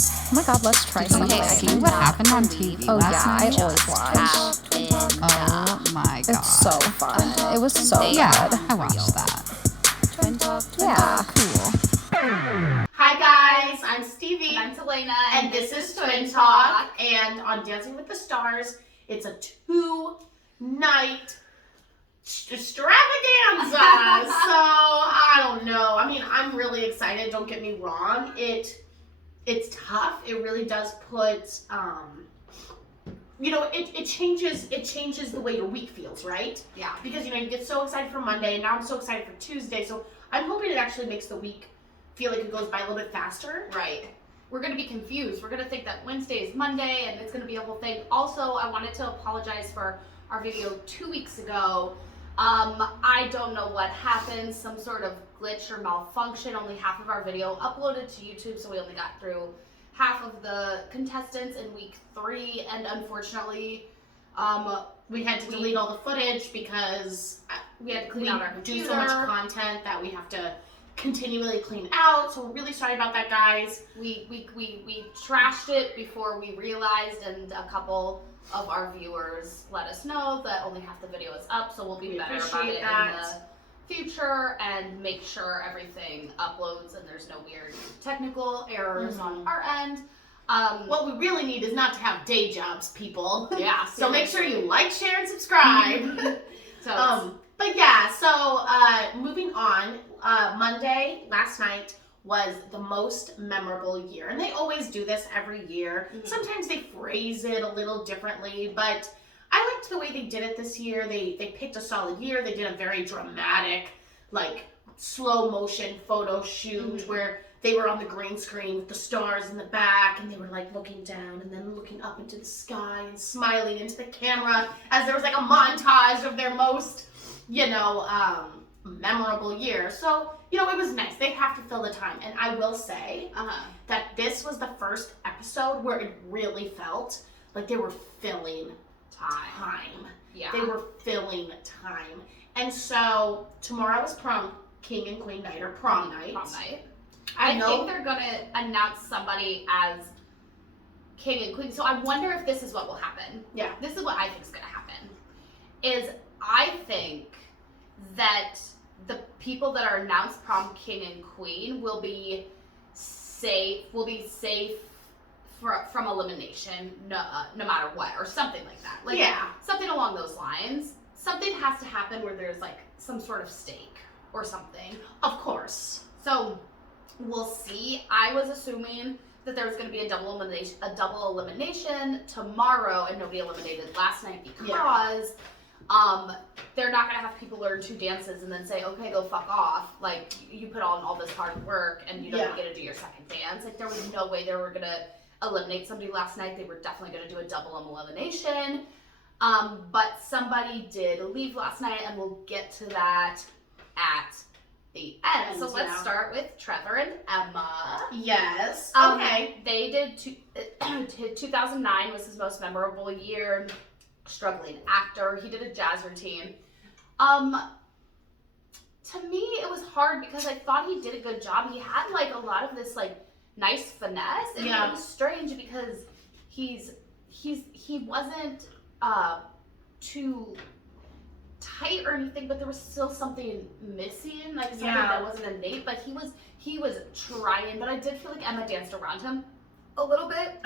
Oh my god, let's try something. See what happened on TV Oh last yeah, night? I always watch. Oh my god. It's so fun. It was so Yeah, good. I watched that. Yeah. Cool. Hi guys, I'm Stevie. And I'm Selena. And this is Twin Talk. And on Dancing with the Stars, it's a 2-night extravaganza. So, I don't know. I mean, I'm really excited, don't get me wrong. It's tough. It really does put, it changes the way your week feels, right? Yeah. Because, you get so excited for Monday, and now I'm so excited for Tuesday. So I'm hoping it actually makes the week feel like it goes by a little bit faster. Right. We're going to be confused. We're going to think that Wednesday is Monday, and it's going to be a whole thing. Also, I wanted to apologize for our video 2 weeks ago. I don't know what happened, some sort of glitch or malfunction. Only half of our video uploaded to YouTube, so we only got through half of the contestants in week 3, and unfortunately, we had to delete all the footage because we had to clean out our computer. Do so much content that we have to continually clean out. So we're really sorry about that, guys. We trashed it before we realized, and a couple of our viewers let us know that only half the video is up, so we'll be better about it in the future and make sure everything uploads and there's no weird technical errors on our end. What we really need is not to have day jobs, people. Yeah. So make sure you like, share, and subscribe. But yeah, so moving on, Monday, last night, was the most memorable year. And they always do this every year. Mm-hmm. Sometimes they phrase it a little differently, but I liked the way they did it this year. They picked a solid year. They did a very dramatic, like, slow motion photo shoot where they were on the green screen with the stars in the back, and they were like looking down and then looking up into the sky and smiling into the camera as there was like a montage of their most, memorable year. So, it was nice. They have to fill the time. And I will say that this was the first episode where it really felt like they were filling time. Yeah. They were filling time. And so tomorrow is prom king and queen night, or prom night. I think they're going to announce somebody as king and queen. So I wonder if this is what will happen. Yeah. This is what I think is going to happen. I think that the people that are announced prom king and queen will be safe from elimination no matter what, or something like that. Like, something along those lines. Something has to happen where there's like some sort of stake or something. Of course. So we'll see. I was assuming that there was going to be a double elimination tomorrow, and nobody eliminated last night because they're not going to have people learn 2 dances and then say, okay, go fuck off. Like, you put on all this hard work and you don't get to do your second dance. Like, there was no way they were going to eliminate somebody last night. They were definitely going to do a double elimination. But somebody did leave last night, and we'll get to that at the end. So let's start with Trevor and Emma. Yes. Okay. They did 2009 was his most memorable year. Struggling actor. He did a jazz routine. To me, it was hard because I thought he did a good job. He had like a lot of this like nice finesse, and it was strange because he wasn't too tight or anything, but there was still something missing, like something that wasn't innate. But he was trying. But I did feel like Emma danced around him a little bit.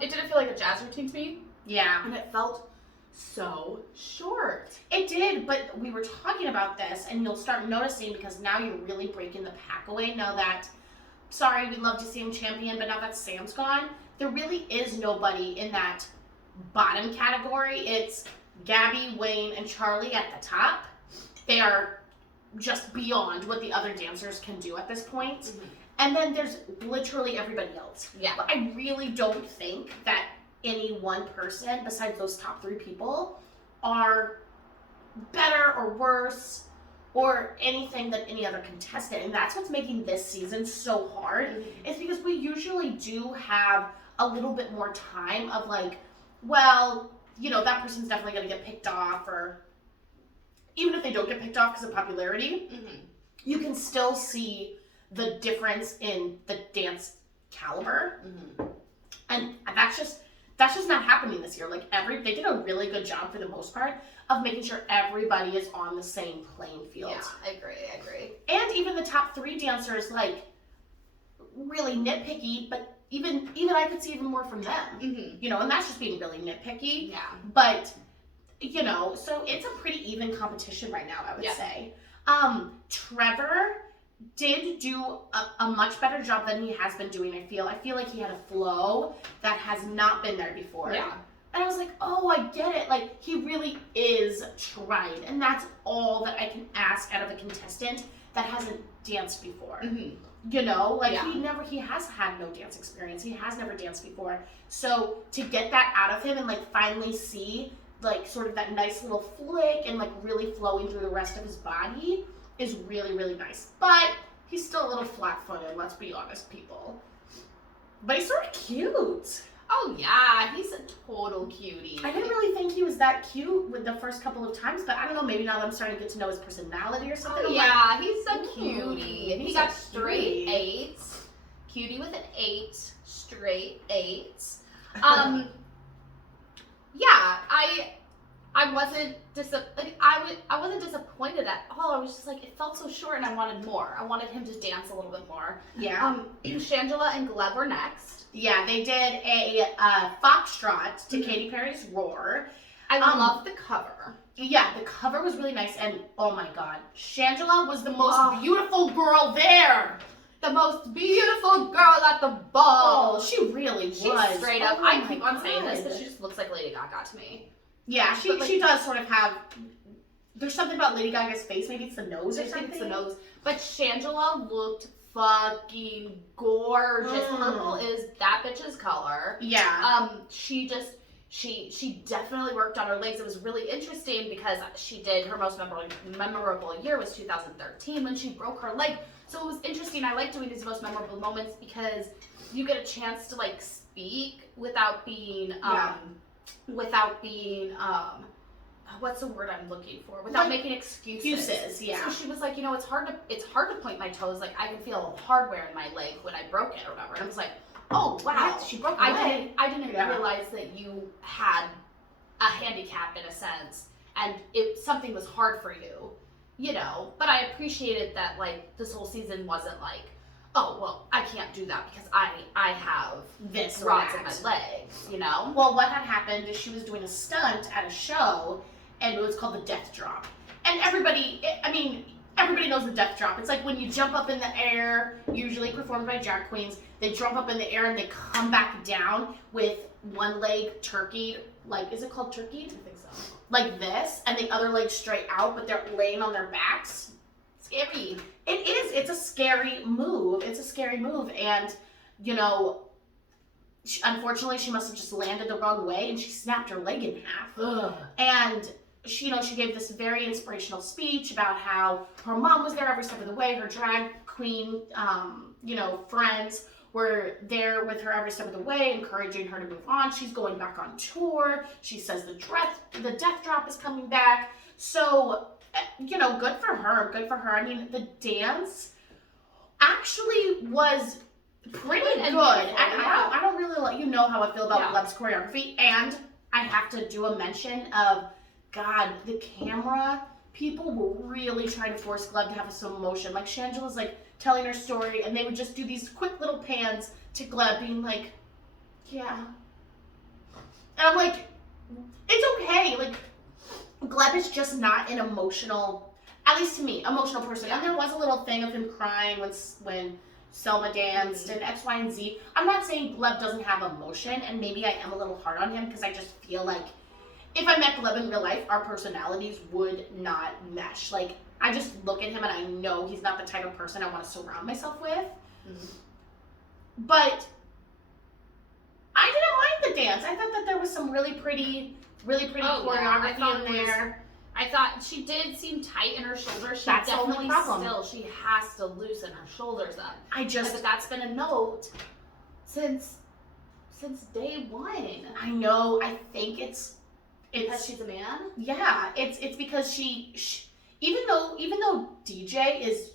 It didn't feel like a jazz routine to me. Yeah, and it felt so short. It did, but we were talking about this, and you'll start noticing because now you're really breaking the pack away. Now that, sorry, we'd love to see him champion, but now that Sam's gone, there really is nobody in that bottom category. It's Gabby, Wayne, and Charlie at the top. They are just beyond what the other dancers can do at this point. And then there's literally everybody else. Yeah. But I really don't think that any one person besides those top 3 people are better or worse or anything than any other contestant. And that's what's making this season so hard, is because we usually do have a little bit more time of like, well, that person's definitely going to get picked off, or even if they don't get picked off because of popularity, you can still see the difference in the dance caliber. Mm-hmm. And that's just not happening this year. Like they did a really good job for the most part of making sure everybody is on the same playing field. Yeah, I agree. And even the top 3 dancers, like, really nitpicky, but even I could see even more from them. Mm-hmm. You know, and that's just being really nitpicky. Yeah. But, you know, so it's a pretty even competition right now, I would say. Trevor did do a much better job than he has been doing, I feel like he had a flow that has not been there before. Yeah. And I was like, oh, I get it. Like, he really is tried. And that's all that I can ask out of a contestant that hasn't danced before. Mm-hmm. You know, like, Yeah. he has had no dance experience. He has never danced before. So to get that out of him and, like, finally see, like, sort of that nice little flick and, like, really flowing through the rest of his body is really, really nice. But he's still a little flat-footed, let's be honest, people. But he's sort of cute. Oh yeah, he's a total cutie. I didn't really think he was that cute with the first couple of times, but I don't know, maybe now that I'm starting to get to know his personality or something. Oh I'm yeah, he's a ooh, cutie. And he he's got a straight cutie. 8s. Cutie with an 8. Straight 8s. Yeah, I wasn't I wasn't disappointed at all. I was just like, it felt so short and I wanted more. I wanted him to dance a little bit more. Yeah. Shangela and Gleb were next. Yeah, they did a foxtrot to Katy Perry's Roar. I love the cover. Yeah, the cover was really nice, and oh my god, Shangela was the most beautiful girl there. The most beautiful girl at the ball. Oh, she really was. She's straight up. Oh I my keep on saying this, God. but she just looks like Lady Gaga to me. Yeah, But, like, she does sort of have. There's something about Lady Gaga's face. Maybe it's the nose or I something. think it's the nose. But Shangela looked fucking gorgeous. Purple is that bitch's color. Yeah. She definitely worked on her legs. It was really interesting because she did her most memorable year was 2013 when she broke her leg. So it was interesting. I like doing these most memorable moments because you get a chance to like speak without being what's the word I'm looking for? Without making excuses. Yeah. So she was like, you know, it's hard to point my toes. Like I can feel hardware in my leg when I broke it or whatever. And I was like, oh wow, She broke her leg. I didn't realize that you had a handicap in a sense, and something was hard for you, you know. But I appreciated that like this whole season wasn't like, oh well, I can't do that because I have This or rods in that. my legs, you know. Well, what had happened is she was doing a stunt at a show, and it was called the Death Drop. And everybody knows the Death Drop. It's like when you jump up in the air, usually performed by drag queens, they jump up in the air and they come back down with one leg turkeyed, like, is it called turkeyed? I think so. Like this, and the other leg straight out, but they're laying on their backs. Scary. It is. It's a scary move. And, you know, unfortunately, she must have just landed the wrong way, and she snapped her leg in half. Ugh. And she, you know, she gave this very inspirational speech about how her mom was there every step of the way. Her drag queen, friends were there with her every step of the way, encouraging her to move on. She's going back on tour. She says the Death Drop is coming back. So, you know, good for her. I mean, the dance actually was pretty good. And I don't really let you know how I feel about Gleb's choreography. And I have to do a mention of, God, the camera people were really trying to force Gleb to have some emotion. Like, Shangela's like telling her story, and they would just do these quick little pans to Gleb, being like, yeah. And I'm like, it's okay. Like, Gleb is just not an emotional, at least to me, emotional person. And there was a little thing of him crying when Selma danced and X, Y, and Z. I'm not saying Gleb doesn't have emotion, and maybe I am a little hard on him because I just feel like if I met Gleb in real life, our personalities would not mesh. Like, I just look at him and I know he's not the type of person I want to surround myself with. Mm-hmm. But I didn't mind the dance. I thought that there was some really pretty choreography in there. I thought she did seem tight in her shoulders. She That's definitely the only problem. She has to loosen her shoulders up. But that's been a note since day one. I know. I think it's because she's a man. Yeah, it's because she even though DJ is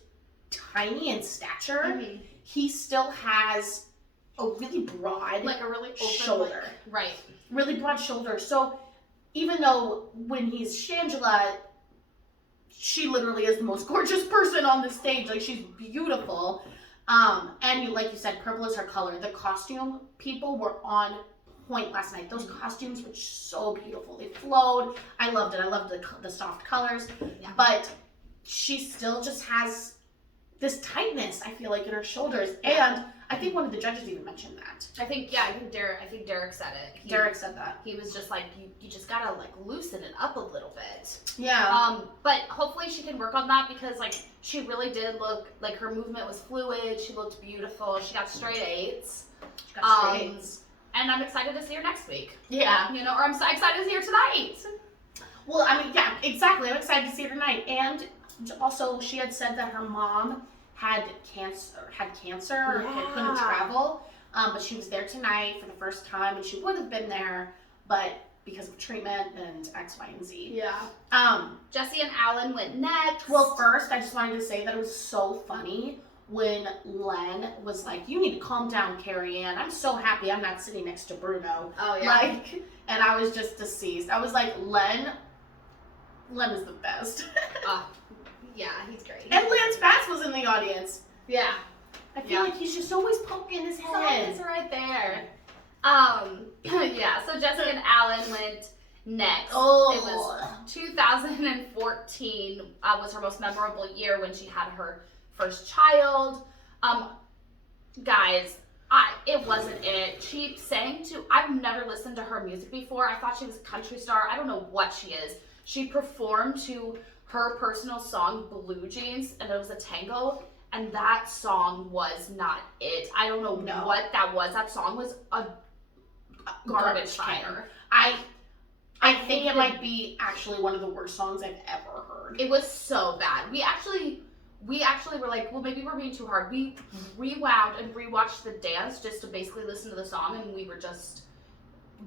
tiny in stature, he still has a really broad like a really open shoulder. Right. Really broad shoulder. So even though when he's Shangela, she literally is the most gorgeous person on the stage. Like, she's beautiful. And like you said, purple is her color. The costume people were on point last night. Those costumes were so beautiful. They flowed. I loved it. I loved the soft colors. Yeah. But she still just has this tightness, I feel like, in her shoulders. Yeah. And I think one of the judges even mentioned that. I think Derek said it. Derek said that. He was just like, you just gotta like loosen it up a little bit. Yeah. But hopefully she can work on that, because like she really did look like her movement was fluid. She looked beautiful. She got straight A's. She got straight A's. And I'm excited to see her next week. Yeah. You know, or I'm excited to see her tonight. Well, I mean, yeah, exactly. I'm excited to see her tonight. And also, she had said that her mom had cancer, or couldn't travel. But she was there tonight for the first time, and she would have been there, but because of treatment and X, Y, and Z. Yeah. Jesse and Alan went next. Well, first, I just wanted to say that it was so funny when Len was like, "You need to calm down, Carrie Ann. I'm so happy I'm not sitting next to Bruno." Oh, yeah. Like, and I was just deceased. I was like, Len is the best. Yeah, he's great. And Lance Bass was in the audience. Yeah. I feel like he's just always poking his head. It's right there. Yeah, so Jesse and Alan went next. Oh. It was 2014 was her most memorable year when she had her first child. Guys, it wasn't it. She sang to, I've never listened to her music before. I thought she was a country star. I don't know what she is. She performed to her personal song, Blue Jeans, and it was a tango, and that song was not it. I don't know what that was. That song was a garbage fire. I think it might be actually one of the worst songs I've ever heard. It was so bad. We actually were like, well, maybe we're being too hard. We rewound and rewatched the dance just to basically listen to the song, and we were just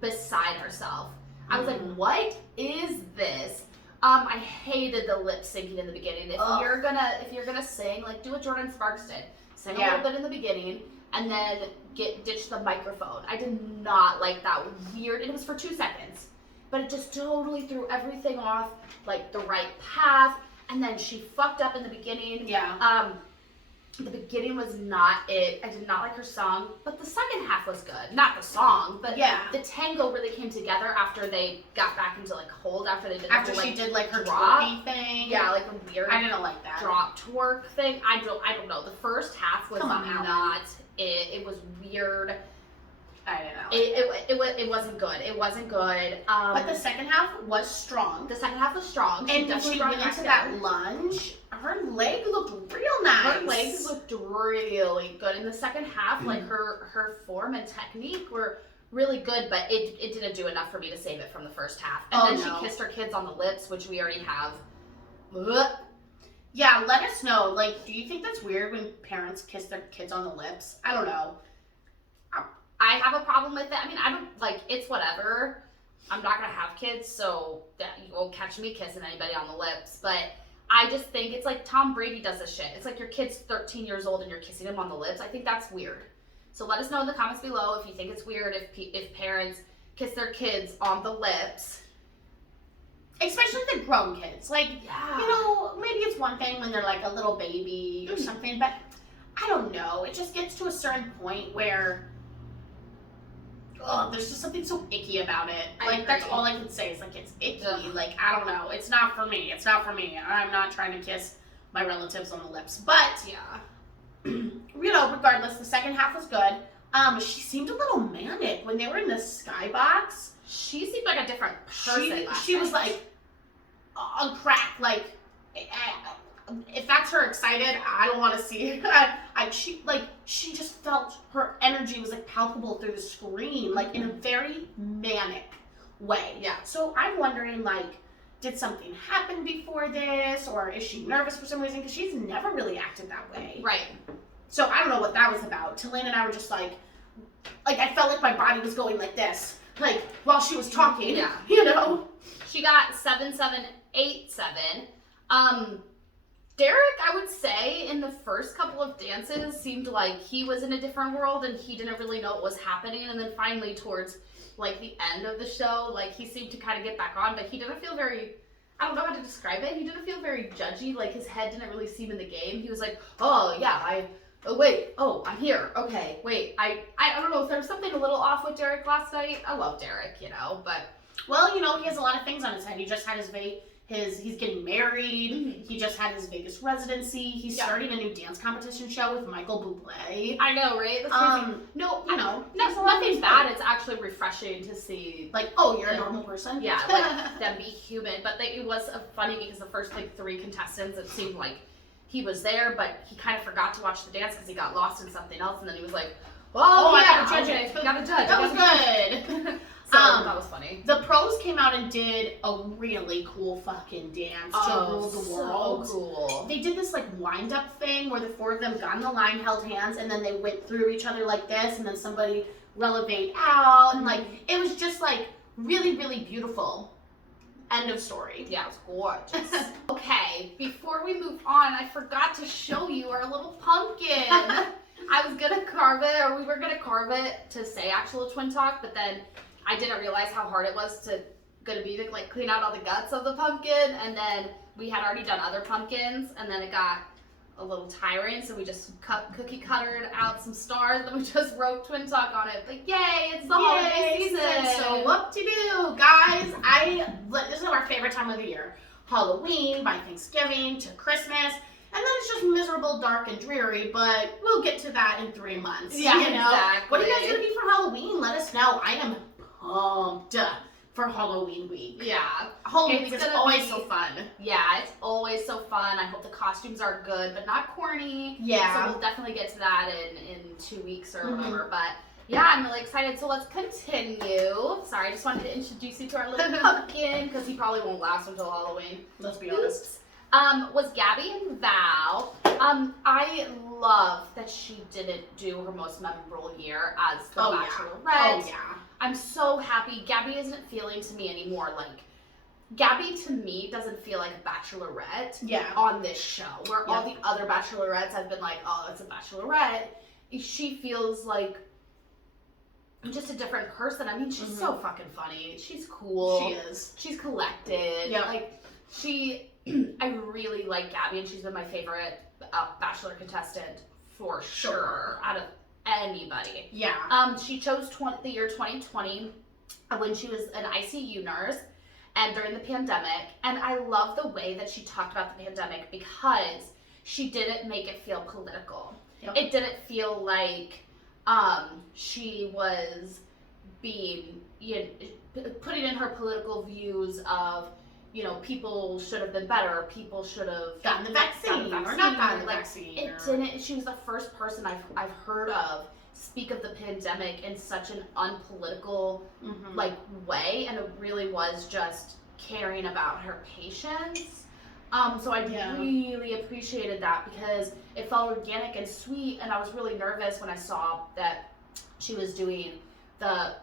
beside ourselves. I was like, what is this? I hated the lip syncing in the beginning. If you're gonna sing, like, do what Jordan Sparks did. Sing a little bit in the beginning and then ditch the microphone. I did not like that weird, and it was for 2 seconds. But it just totally threw everything off, like, the right path. And then she fucked up in the beginning. Yeah. The beginning was not it. I did not like her song, but the second half was good. Not the song, but the tango really came together after they got back into like hold after they did she did like her drop twerky thing. Yeah, like a weird. I didn't like that drop twerk thing. I don't know. The first half was not it. It was weird. I don't know. It wasn't good. It wasn't good. But the second half was strong. The second half was strong. And when she went into that lunge, her leg looked real nice. Her legs looked really good. In the second half, like her form and technique were really good, but it didn't do enough for me to save it from the first half. And then she kissed her kids on the lips, which we already have. Yeah, let us know. Like, do you think that's weird when parents kiss their kids on the lips? I don't know. I have a problem with it. I mean, I don't, like, it's whatever. I'm not going to have kids, so that you won't catch me kissing anybody on the lips. But I just think it's like Tom Brady does this shit. It's like your kid's 13 years old and you're kissing him on the lips. I think that's weird. So let us know in the comments below if you think it's weird if parents kiss their kids on the lips. Especially the grown kids. Like, you know, maybe it's one thing when they're like a little baby or something, but I don't know. It just gets to a certain point where there's just something so icky about it. Like, that's all I can say is, like, it's icky. Ugh. Like, I don't know. It's not for me. It's not for me. I'm not trying to kiss my relatives on the lips. But, you know, regardless, the second half was good. She seemed a little manic when they were in the skybox. She seemed like a different person. She was, like, on crack. Like, if that's her excited, I don't want to see it. She just felt her energy was like palpable through the screen, like in a very manic way. Yeah. So I'm wondering, like, did something happen before this, or is she nervous for some reason? Because she's never really acted that way. Right. So I don't know what that was about. Talene and I were just like I felt like my body was going like this, like while she was talking. Yeah. You know. She got 7787. Derek, I would say, in the first couple of dances, seemed like he was in a different world and he didn't really know what was happening. And then finally, towards like the end of the show, like he seemed to kind of get back on, but he didn't feel very, I don't know how to describe it. He didn't feel very judgy. Like his head didn't really seem in the game. He was like, oh yeah, I'm here. Okay, wait, I don't know if there was something a little off with Derek last night. I love Derek, you know, but. Well, you know, he has a lot of things on his head. He just had he's getting married. He just had his Vegas residency. He's starting a new dance competition show with Michael Bublé. I know, right? That's crazy. No, you know, nothing bad. It's actually refreshing to see, like, oh, you're a normal person. Yeah, like them be human. But it was funny because the first like 3 contestants, it seemed like he was there, but he kind of forgot to watch the dance because he got lost in something else, and then he was like, "Oh yeah, I gotta judge it. Gotta judge. That was good." So that was funny. The pros came out and did a really cool fucking dance to rule the world. So cool. They did this like wind up thing where the 4 of them got in the line, held hands, and then they went through each other like this, and then somebody relevate out, and like it was just like really, really beautiful. End of story. Yeah, it was gorgeous. Okay, before we move on, I forgot to show you our little pumpkin. I was gonna carve it, or we were gonna carve it to say actual Twin Talk, but then I didn't realize how hard it was to like clean out all the guts of the pumpkin, and then we had already done other pumpkins, and then it got a little tiring, so we just cookie cuttered out some stars, and we just wrote Twin Talk on it. Like, yay, it's the holiday season. So what to do, guys? This is our favorite time of the year. Halloween, by Thanksgiving to Christmas, and then it's just miserable, dark, and dreary, but we'll get to that in 3 months. Yeah, you know? exactly. What are you guys gonna be for Halloween? Let us know. I am pumped for Halloween week. Yeah. Halloween week is always so fun. Yeah, it's always so fun. I hope the costumes are good, but not corny. Yeah. So we'll definitely get to that in 2 weeks or whatever. But yeah, I'm really excited. So let's continue. Sorry, I just wanted to introduce you to our little pumpkin because he probably won't last until Halloween. Let's be honest. Was Gabby and Val. I love that she didn't do her most memorable year as the Bachelorette. Oh yeah. I'm so happy. Gabby isn't feeling to me anymore like Gabby to me doesn't feel like a bachelorette on this show, where all the other bachelorettes I've been like, oh, it's a bachelorette. She feels like just a different person. I mean, she's so fucking funny. She's cool. She is. She's collected. Yeah. Like, I really like Gabby, and she's been my favorite Bachelor contestant for sure out of anybody. Yeah. She chose the year 2020 when she was an ICU nurse and during the pandemic, and I love the way that she talked about the pandemic because she didn't make it feel political. Yep. It didn't feel like she was being putting in her political views of, you know, people should have been better, people should have gotten the vaccine or not gotten the vaccine. It didn't. She was the first person I've heard of speak of the pandemic in such an unpolitical like way, and it really was just caring about her patients. So I really appreciated that because it felt organic and sweet, and I was really nervous when I saw that she was doing the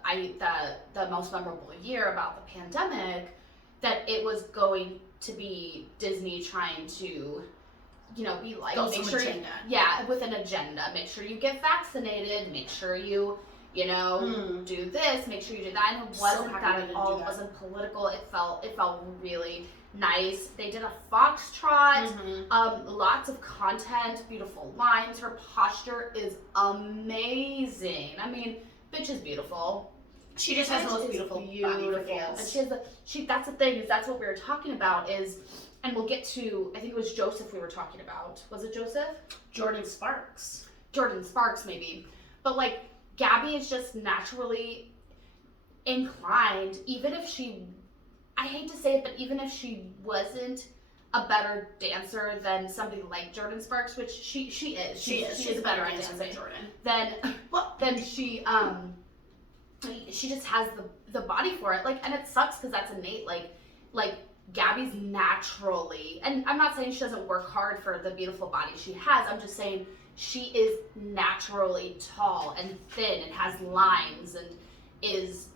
most memorable year about the pandemic, that it was going to be Disney trying to, you know, be like, make sure with an agenda. Make sure you get vaccinated. Make sure you do this. Make sure you do that. And it wasn't that at all. It wasn't political. It felt really nice. They did a foxtrot. Lots of content. Beautiful lines. Her posture is amazing. I mean, bitch is beautiful. She just has the most beautiful body for fans. And that's the thing, is that's what we were talking about is, and we'll get to, I think it was Joseph we were talking about. Was it Joseph? Jordan Sparks, maybe. But like, Gabby is just naturally inclined, even if she, I hate to say it, but even if she wasn't a better dancer than somebody like Jordan Sparks, which she is. She's a better dancer than Jordan. Then she just has the body for it, like, and it sucks because that's innate. Like Gabby's naturally, and I'm not saying she doesn't work hard for the beautiful body she has. I'm just saying she is naturally tall and thin and has lines and is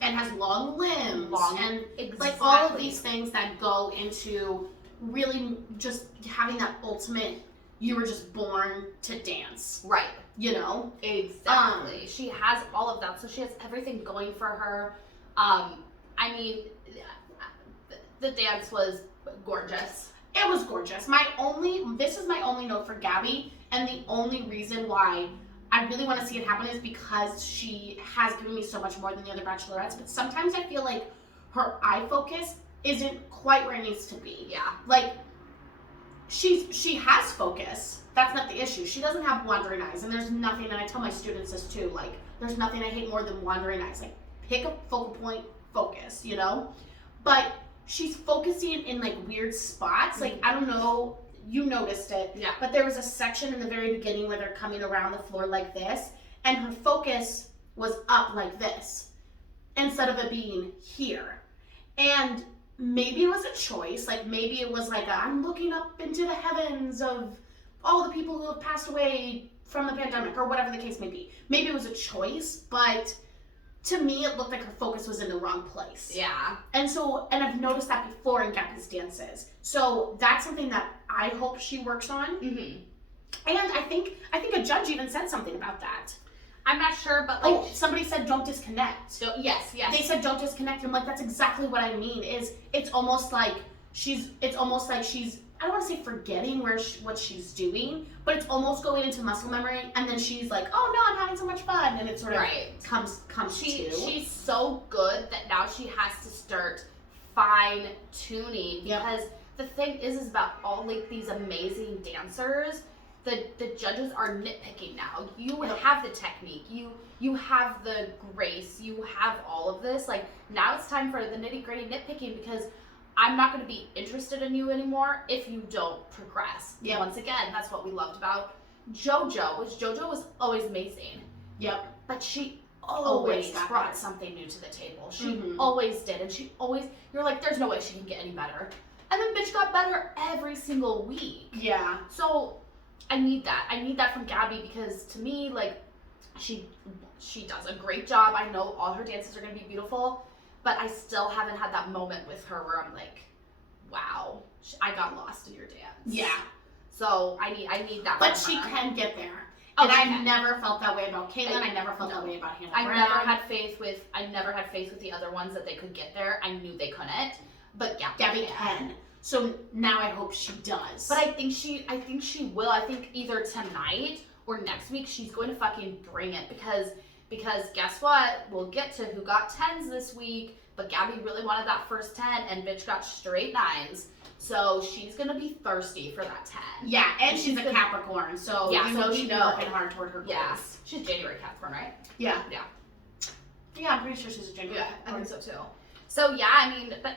and has long limbs and like all of these things that go into really just having that ultimate, you were just born to dance, Right. you know? Exactly. She has all of that, so she has everything going for her. I mean, the dance was gorgeous. It was gorgeous. This is my only note for Gabby, and the only reason why I really want to see it happen is because she has given me so much more than the other bachelorettes, but sometimes I feel like her eye focus isn't quite where it needs to be. Yeah. Like, she has focus. That's not the issue. She doesn't have wandering eyes, and there's nothing, and I tell my students this too, like, there's nothing I hate more than wandering eyes. Like, pick a focal point, focus, you know? But she's focusing in, like, weird spots. Like, I don't know, you noticed it. Yeah. But there was a section in the very beginning where they're coming around the floor like this, and her focus was up like this, instead of it being here. And maybe it was a choice. Like, maybe it was like, I'm looking up into the heavens of all the people who have passed away from the pandemic, or whatever the case may be. Maybe it was a choice, but to me, it looked like her focus was in the wrong place. Yeah. And I've noticed that before in Gabby's dances. So that's something that I hope she works on. Mm-hmm. And I think a judge even said something about that. I'm not sure, but like, Somebody said don't disconnect. so yes. They said don't disconnect. I'm like, that's exactly what I mean. It's almost like she's I don't want to say forgetting what she's doing, but it's almost going into muscle memory, and then she's like, oh no, I'm having so much fun, and it sort of comes to. She's so good that now she has to start fine tuning, because the thing is about all like these amazing dancers, the judges are nitpicking now. You have the technique, you have the grace, you have all of this. Like, now it's time for the nitty gritty nitpicking, because I'm not going to be interested in you anymore if you don't progress. Yep. Once again, that's what we loved about JoJo, which JoJo was always amazing. Yep. But she always got brought better. something new to the table. She always did. And you're like, there's no way she can get any better. And then bitch got better every single week. Yeah. So I need that. I need that from Gabby, because to me, like, she does a great job. I know all her dances are going to be beautiful, but I still haven't had that moment with her where I'm like, wow, I got lost in your dance. Yeah. So I need that. But from she her. can get there. Oh, And she I've can. never felt that way about Caitlin. I never felt that way about Hannah I Brown. never had faith with the other ones that they could get there. I knew they couldn't, but Gabby can. So now I hope she does. But I think she will. I think either tonight or next week she's going to fucking bring it, because guess what? We'll get to who got 10s this week, but Gabby really wanted that first 10, and bitch got straight 9s. So she's gonna be thirsty for that 10. Yeah, and she's a Capricorn, so Yeah, you so know we she's know. working hard toward her goals. Yeah, she's January Capricorn, right? Yeah. Yeah. Yeah, I'm pretty sure she's a January Yeah, I Capricorn. think so too. So yeah, I mean, but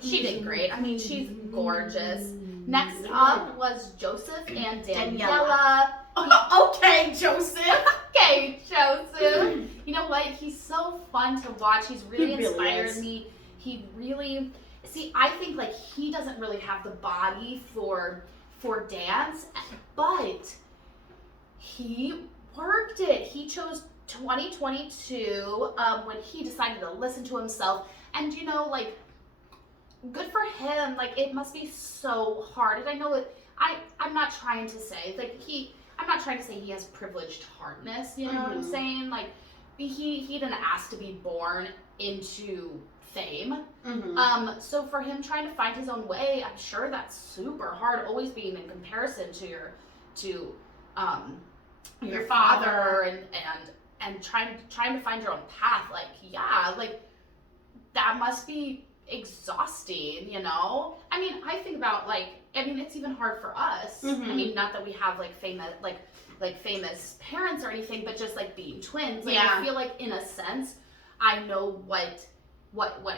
she did great. I mean, she's gorgeous. Next up was Joseph and Daniela. Okay, Joseph. Okay, Joseph. You know what? He's so fun to watch. He's really He really inspired is. me. He really, see, I think like he doesn't really have the body for dance, but he worked it. He chose 2022 when he decided to listen to himself, and you know, like, good for him. Like, it must be so hard. And I know it. I'm not trying to say I'm not trying to say he has privileged hardness. You know what I'm saying? Like, he didn't ask to be born into fame. So for him trying to find his own way, I'm sure that's super hard. Always being in comparison to your father and trying to find your own path. Like, yeah, like that must be exhausting, you know? I mean, I think about it's even hard for us. I mean, not that we have like famous parents or anything, but just like being twins. Like, I feel like in a sense, I know what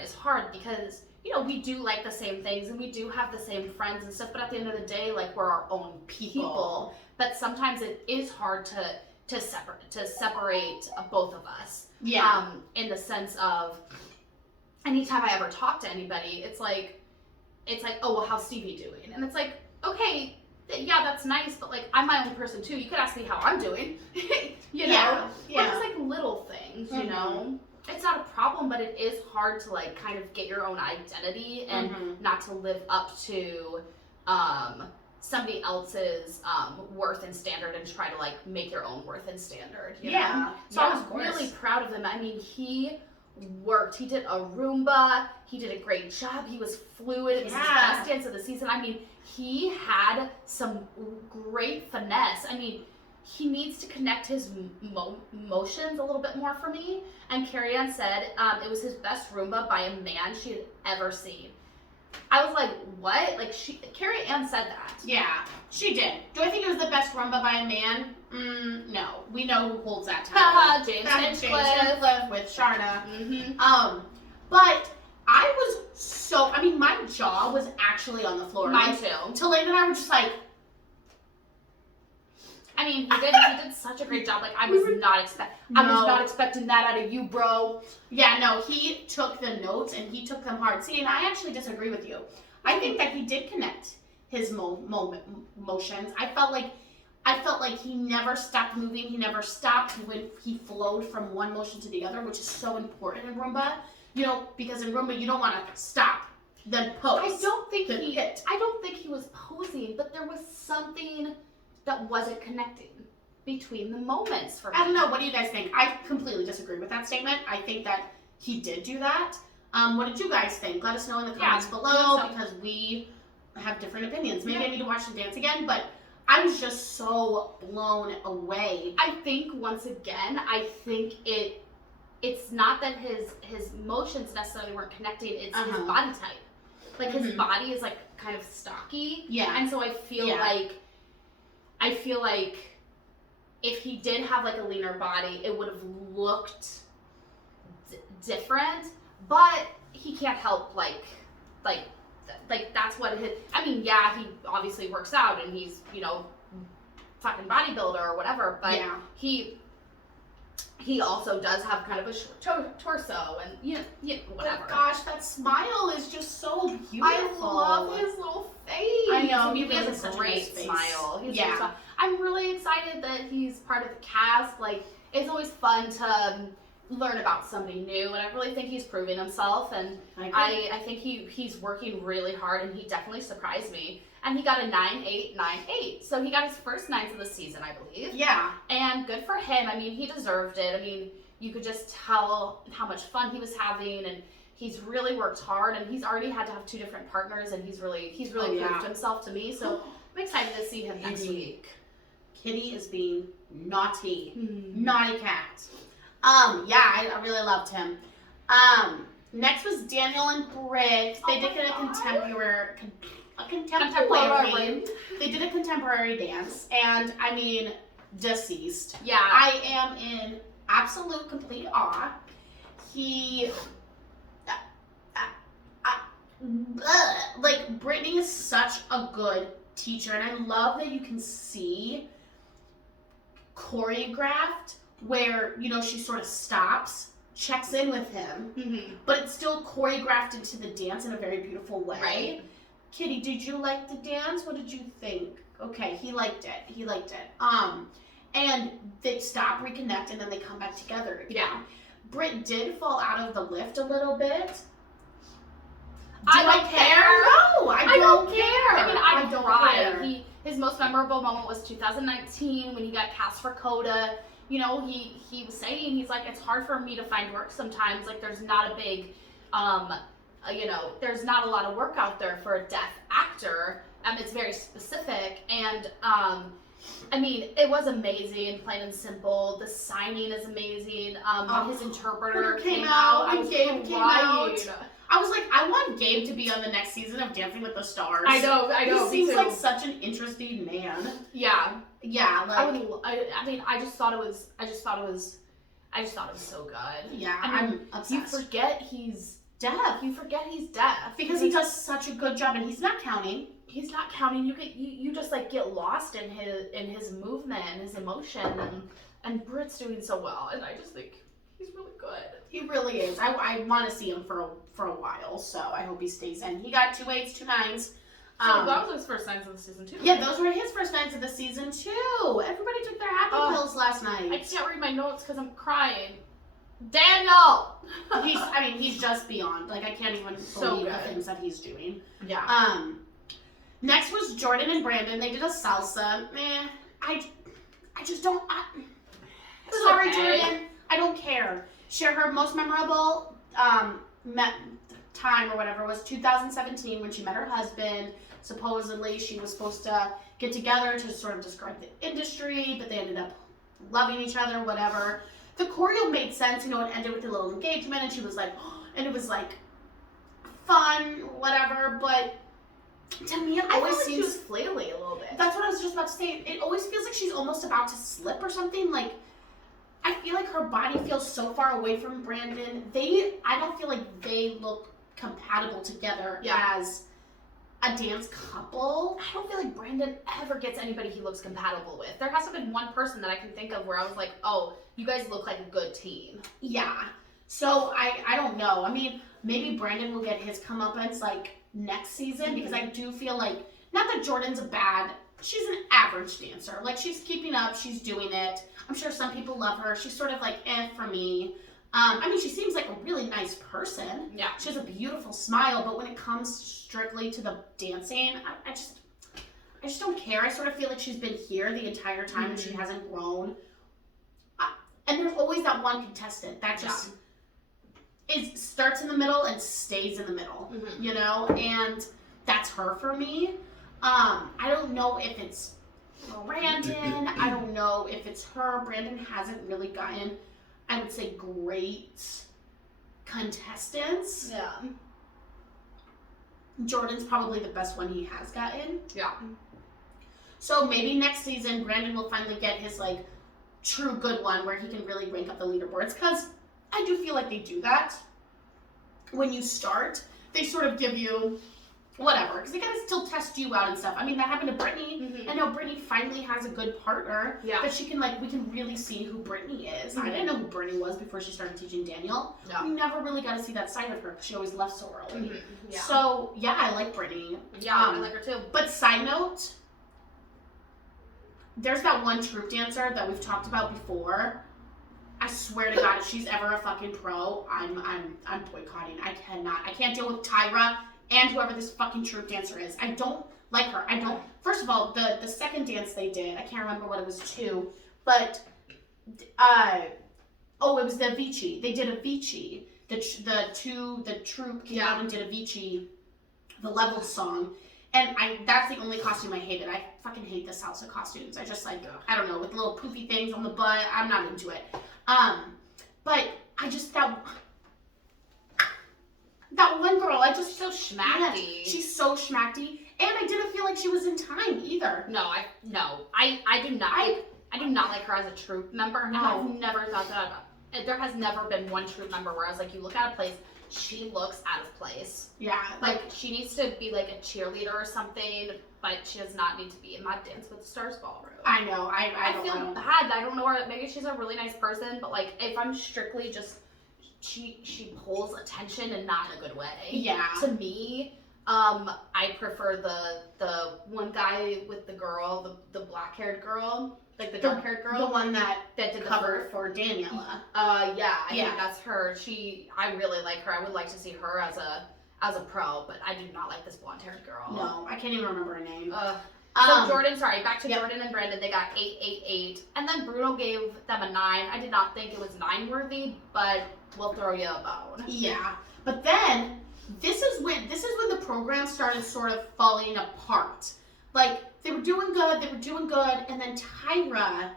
is hard, because you know, we do like the same things and we do have the same friends and stuff, but at the end of the day, like, we're our own people. But sometimes it is hard to separate both of us. Yeah. In the sense of, anytime I ever talk to anybody, it's like, oh, well, how's Stevie doing? And it's like, okay, yeah, that's nice, but like, I'm my own person too. You could ask me how I'm doing, you know? Yeah. Or just like little things, you know? it's not a problem, but it is hard to like kind of get your own identity and not to live up to somebody else's worth and standard and try to like make your own worth and standard. You know? So I was really proud of him. I mean, he worked. He did a Roomba. He did a great job. He was fluid. It was his best dance of the season. I mean, he had some great finesse. I mean, he needs to connect his motions a little bit more for me. And Carrie Ann said it was his best Roomba by a man she had ever seen. I was like, what? Like, Carrie Ann said that. Yeah, she did. Do I think it was the best Roomba by a man? No. We know who holds that title. James Hinchcliffe with Sharna. But I was so, I mean, my jaw was actually on the floor. Mine too. Tulane and I were just like, I mean, he did such a great job. Like, I was not expecting that out of you, bro. Yeah, no, he took the notes and he took them hard. See, and I actually disagree with you. I think that he did connect his motions. I felt like he never stopped moving. He never stopped when he flowed from one motion to the other, which is so important in Roomba. You know, because in Roomba you don't want to stop, then pose. I don't think he was posing, but there was something that wasn't connecting between the moments for me. I don't know. What do you guys think? I completely disagree with that statement. I think that he did do that. What did you guys think? Let us know in the comments below because we have different opinions. Maybe I need to watch the dance again, but I was just so blown away. I think once again, it's not that his motions necessarily weren't connecting, it's his body type. Like his body is like kind of stocky. Yeah. And so I feel like if he did have like a leaner body, it would have looked different, but he can't help like that's what his, I mean, yeah, he obviously works out and he's, you know, fucking bodybuilder or whatever, but he also does have kind of a short torso and you know, whatever. Oh gosh, that smile is just so beautiful. I love his little face. I know, he has a great smile. I'm really excited that he's part of the cast. Like, it's always fun to learn about somebody new, and I really think he's proving himself, and I think he's working really hard, and he definitely surprised me. And he got a 9.898, so he got his first 9s of the season, I believe. Yeah. And good for him. I mean, he deserved it. I mean, you could just tell how much fun he was having, and he's really worked hard, and he's already had to have 2 different partners, and he's really proved himself to me. So I'm excited to see him next week. Kitty is being naughty. Naughty cat. I really loved him. Next was Daniel and Britt. They did get a contemporary. They did a contemporary dance, and I mean, deceased. Yeah. I am in absolute complete awe. Like, Brittany is such a good teacher, and I love that you can see choreographed where, you know, she sort of stops, checks in with him, but it's still choreographed into the dance in a very beautiful way. Right. Kitty, did you like the dance? What did you think? Okay, he liked it. And they stop, reconnect, and then they come back together again. Yeah. Britt did fall out of the lift a little bit. I don't care. No, I don't care. I mean, I don't cried. care. His most memorable moment was 2019 when he got cast for Coda. You know, he was saying, he's like, it's hard for me to find work sometimes. Like, there's not a big, you know, there's not a lot of work out there for a deaf actor. It's very specific. And, I mean, it was amazing, plain and simple. The signing is amazing. When his interpreter came out, when Gabe came out. I was like, I want Gabe to be on the next season of Dancing with the Stars. I know. He seems like such an interesting man. Yeah. Yeah, like I just thought it was so good. Yeah, I mean, I'm obsessed. You forget he's deaf. Because he does such a good job, and he's not counting. He's not counting. You just like get lost in his movement and his emotion, and Britt's doing so well, and I just think he's really good. He really is. I want to see him for a while, so I hope he stays in. He got 2 8s, 2 9s. So that was his first 9s of the season too. Yeah, those were his first 9s of the season too. Everybody took their happy pills last night. I can't read my notes because I'm crying. Daniel! He's just beyond. Like, I can't even So believe the good. things that he's doing. Yeah. Next was Jordan and Brandon. They did a salsa. I just don't. Sorry, okay. Jordan. I don't care. Share her most memorable time or whatever was 2017 when she met her husband. Supposedly, she was supposed to get together to sort of describe the industry, but they ended up loving each other, whatever. The choreo made sense, it ended with a little engagement, and she was like, and it was like fun, whatever, but to me, it I always feel like she seems. was flailing a little bit. That's what I was just about to say. It always feels like she's almost about to slip or something. Like, I feel like her body feels so far away from Brandon. I don't feel like they look compatible together as a dance couple. I don't feel like Brandon ever gets anybody he looks compatible with. There hasn't been one person that I can think of where I was like, oh, you guys look like a good team. Yeah. So I don't know. I mean, maybe Brandon will get his comeuppance like next season because I do feel like, not that Jordan's she's an average dancer. Like, she's keeping up, she's doing it. I'm sure some people love her. She's sort of like, for me. She seems like a really nice person. Yeah. She has a beautiful smile, but when it comes strictly to the dancing, I just don't care. I sort of feel like she's been here the entire time and she hasn't grown. And there's always that one contestant that just starts in the middle and stays in the middle, and that's her for me. I don't know if it's Brandon. I don't know if it's her. Brandon hasn't really gotten, I would say, great contestants. Yeah. Jordan's probably the best one he has gotten. Yeah. So maybe next season, Brandon will finally get his, like, true good one where he can really rank up the leaderboards. Because I do feel like they do that. When you start, they sort of give you whatever. Because they gotta still test you out and stuff. I mean, that happened to Brittany. I know Brittany finally has a good partner. Yeah. That she can, like, we can really see who Brittany is. I didn't know who Brittany was before she started teaching Daniel. No. We never really got to see that side of her because she always left so early. Yeah. So, yeah, I like Brittany. Yeah, I like her too. But side note, there's that one troupe dancer that we've talked about before. I swear to God, if she's ever a fucking pro, I'm boycotting. I can't deal with Tyra and whoever this fucking troupe dancer is. I don't like her. First of all, the second dance they did, I can't remember what it was to, but it was the Avicii. They did Avicii. The troupe came out and did Avicii, the Level song. And that's the only costume I hated. I fucking hate the salsa costumes. I just like, I don't know, with little poofy things on the butt. I'm not into it. But I just, that one girl, I just so schmacky. She's so schmacky. And I didn't feel like she was in time either. No, I do not. I do not like her as a troupe member. No. And I've never thought that about. There has never been one troupe member where I was like, you look out of place. She looks out of place. Yeah. Like, she needs to be like a cheerleader or something, but she does not need to be in my Dance with the Stars ballroom. I know. I don't feel know. bad. I don't know her. Maybe she's a really nice person, but like, if I'm strictly just, she pulls attention and not in a good way. Yeah. To me, I prefer the one guy with the girl, the black-haired girl. Like the dark-haired girl? The one that did covered for Daniela. I think that's her. I really like her. I would like to see her as a pro, but I do not like this blonde-haired girl. No, I can't even remember her name. So Jordan, back to Jordan and Brandon, they got 8, and then Bruno gave them a 9. I did not think it was 9-worthy, but we'll throw you a bone. Yeah, but then this is when the program started sort of falling apart. Like, they were doing good, and then Tyra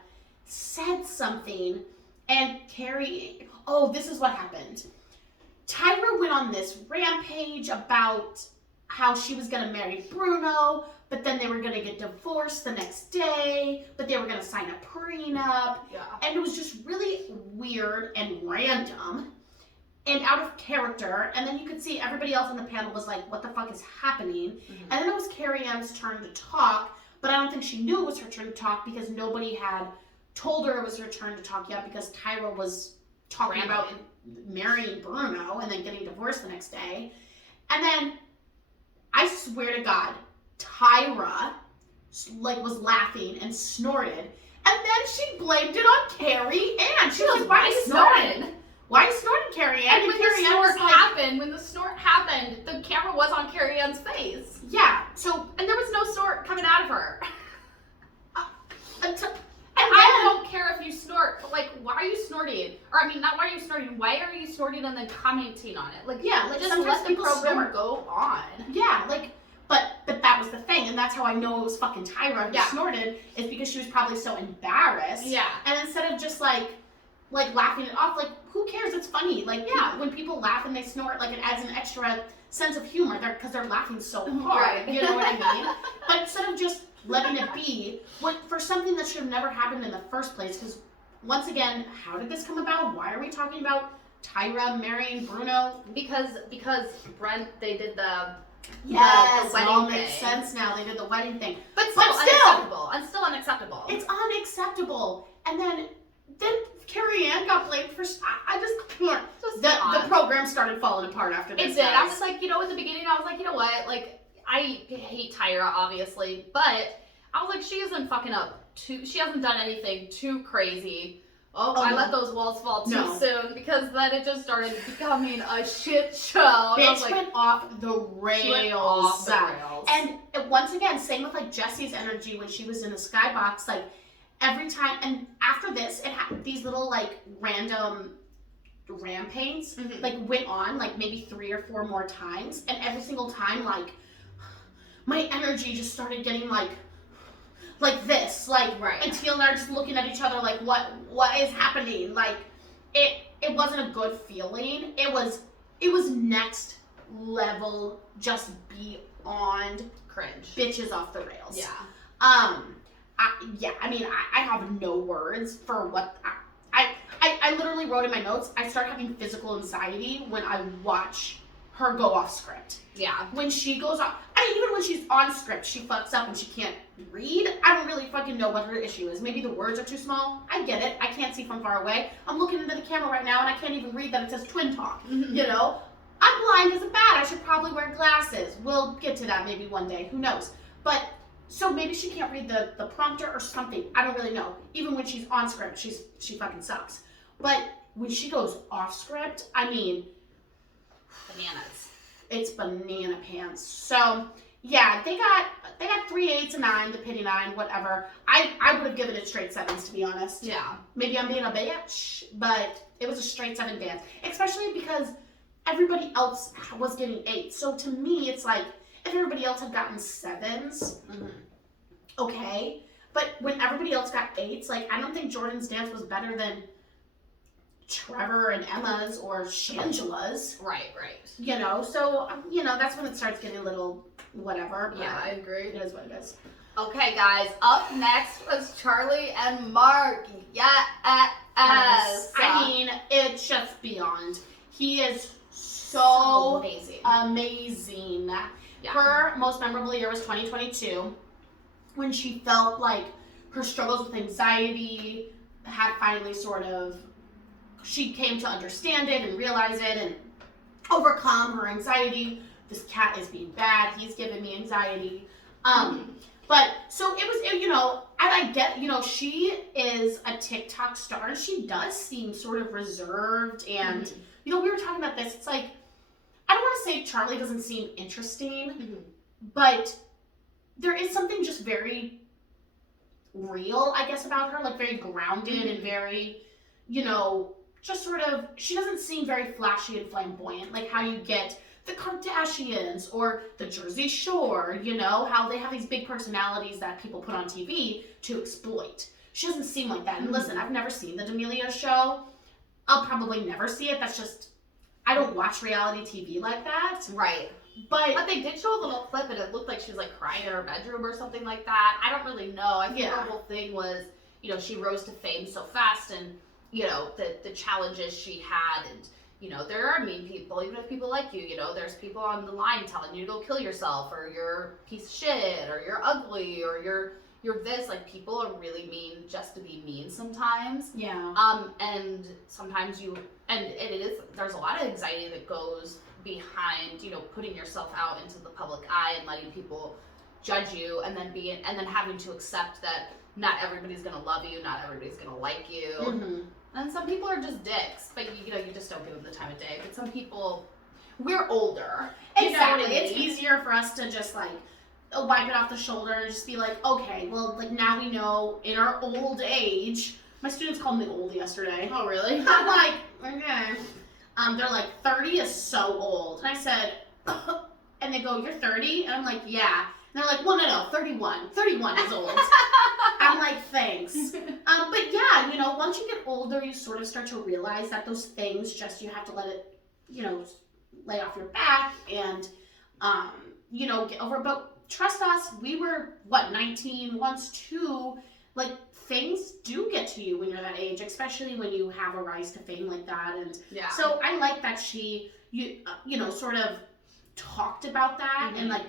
said something, and Carrie, this is what happened. Tyra went on this rampage about how she was going to marry Bruno, but then they were going to get divorced the next day, but they were going to sign a prenup. Yeah. And it was just really weird and random and out of character. And then you could see everybody else on the panel was like, what the fuck is happening? And then it was Carrie Ann's turn to talk, but I don't think she knew it was her turn to talk because nobody had told her it was her turn to talk yet because Tyra was talking about marrying Bruno and then getting divorced the next day. And then, I swear to God, Tyra was laughing and snorted. And then she blamed it on Carrie Ann. She was like, why are you snorting? why are you snorting, Carrie Ann? And when Carrie the Ann snort was like, happened, the camera was on Carrie Ann's face. yeah. So, And there was no snort coming out of her. and I don't care if you snort, but like, why are you snorting? Or I mean, not why are you snorting, why are you snorting and then commenting on it? Like, yeah, like just sometimes let the people program snort. go on. Yeah, like, but that was the thing, and that's how I know it was fucking Tyra who snorted, is because she was probably so embarrassed. Yeah. And instead of just like laughing it off, like, who cares? It's funny. Like, yeah, when people laugh and they snort, like, it adds an extra sense of humor because they're laughing so hard. Right. You know what I mean? But instead of just letting it be, for something that should have never happened in the first place, because once again, how did this come about? Why are we talking about Tyra marrying Bruno? Because Brent, they did the Yes, the it all wedding makes thing. sense now. They did the wedding thing. But still unacceptable. And still unacceptable. It's unacceptable. And then Carrie Ann got blamed for. I just can't. The program started falling apart after this. It did. I was like, at the beginning, I was like, you know what? Like, I hate Tyra, obviously, but I was like, she isn't fucking up. She hasn't done anything too crazy. I let those walls fall too soon, because then it just started becoming a shit show. Bitch went off the rails. She went off the rails. And once again, same with like Jessie's energy when she was in the skybox. Like every time, and after this, it had these little like random rampades like went on like maybe 3 or 4 more times, and every single time like my energy just started getting like this, like, and Teal and I are just looking at each other like, what is happening? Like, it wasn't a good feeling. It was next level, just beyond cringe, bitches off the rails. Yeah. I mean, I have no words for what I literally wrote in my notes. I start having physical anxiety when I watch her go off script. Yeah. When she goes off, even when she's on script, she fucks up and she can't read. I don't really fucking know what her issue is. Maybe the words are too small. I get it. I can't see from far away. I'm looking into the camera right now and I can't even read that it says twin talk. You know? I'm blind as a bat. I should probably wear glasses. We'll get to that maybe one day. Who knows? But, so maybe she can't read the prompter or something. I don't really know. Even when she's on script, she fucking sucks. But when she goes off script, I mean, bananas. It's banana pants. So yeah, they got 3 8s, a 9, the pity 9, whatever. I would have given it straight 7s, to be honest. Yeah. Maybe I'm being a bitch, but it was a straight 7 dance. Especially because everybody else was getting 8s. So to me, it's like if everybody else had gotten 7s, okay. But when everybody else got 8s, like I don't think Jordan's dance was better than Trevor and Emma's or Shangela's. Right. You know, so, you know, that's when it starts getting a little whatever. Yeah, I agree. It is what it is. Okay, guys, up next was Charlie and Mark. Yes. I mean, it's just beyond. He is so amazing. Yeah. Her most memorable year was 2022, when she felt like her struggles with anxiety had finally she came to understand it and realize it and overcome her anxiety. This cat is being bad. He's giving me anxiety. But so it was, you know, I get, you know, she is a TikTok star. She does seem sort of reserved. And, you know, we were talking about this. It's like, I don't want to say Charlie doesn't seem interesting, but there is something just very real, I guess, about her. Like very grounded and very, you know, just sort of, she doesn't seem very flashy and flamboyant, like how you get the Kardashians or the Jersey Shore, you know, how they have these big personalities that people put on TV to exploit. She doesn't seem like that. And listen, I've never seen the D'Amelio show. I'll probably never see it. That's just, I don't watch reality TV like that. Right. But they did show a little clip and it looked like she was like crying in her bedroom or something like that. I don't really know. I think her whole thing was, you know, she rose to fame so fast and, you know, the challenges she had, and, you know, there are mean people, even if people like you, you know, there's people on the line telling you to go kill yourself, or you're a piece of shit, or you're ugly, or you're this, like, people are really mean just to be mean sometimes. Yeah. And sometimes there's a lot of anxiety that goes behind, you know, putting yourself out into the public eye and letting people judge you, and then having to accept that not everybody's gonna love you, not everybody's gonna like you. And some people are just dicks, but you just don't give them the time of day. But some people, we're older. You know what I Exactly. It's mean? easier for us to just like wipe it off the shoulder and just be like, okay, well, like now we know in our old age. My students called me old yesterday. Oh, really? I'm like, okay. They're like, 30 is so old. And I said, and they go, you're 30? And I'm like, yeah. And they're like, well, no, 31. 31 is old. I'm like, thanks. But yeah, once you get older, you sort of start to realize that those things just, you have to let it, lay off your back and, get over. But trust us, we were, 19, once 2, like, things do get to you when you're that age, especially when you have a rise to fame like that. And so I like that she, sort of talked about that and like